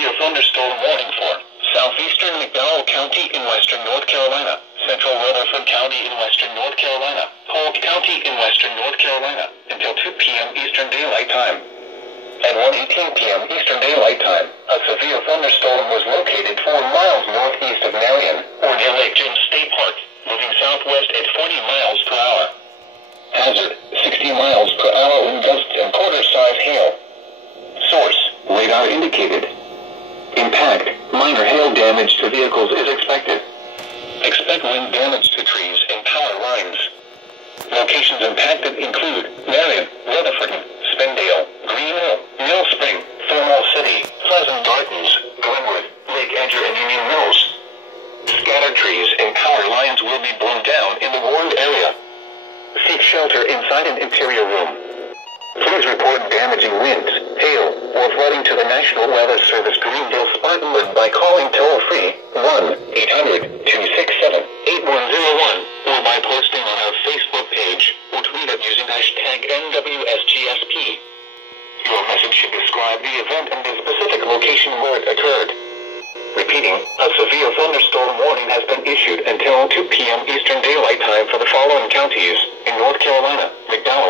severe thunderstorm warning for southeastern McDowell County in western North Carolina, central Rutherford County in western North Carolina, Polk County in western North Carolina, until 2 p.m. Eastern Daylight Time. At 1:18 p.m. Eastern Daylight Time, a severe thunderstorm was located 4 miles northeast of Marion, or near Lake James State Park, moving southwest at 40 miles per hour. Hazard, 60 miles per hour wind gusts and quarter-size hail. Source, radar indicated. Impact, minor hail damage to vehicles is expected. Expect wind damage to trees and power lines. Locations impacted include Marion, Rutherford, Spindale, Green Hill, Mill Spring, Thornwell City, Pleasant Gardens, Glenwood, Lake Edger and Union Mills. Scattered trees and power lines will be blown down in the warned area. Seek shelter inside an interior room. Please report damaging winds, hail, or flooding to the National Weather Service Greenville Spartanburg by calling toll-free 1-800-267-8101 or by posting on our Facebook page or tweet it using hashtag NWSGSP. Your message should describe the event and the specific location where it occurred. Repeating, a severe thunderstorm warning has been issued until 2 p.m. Eastern Daylight Time for the following counties in North Carolina: McDowell,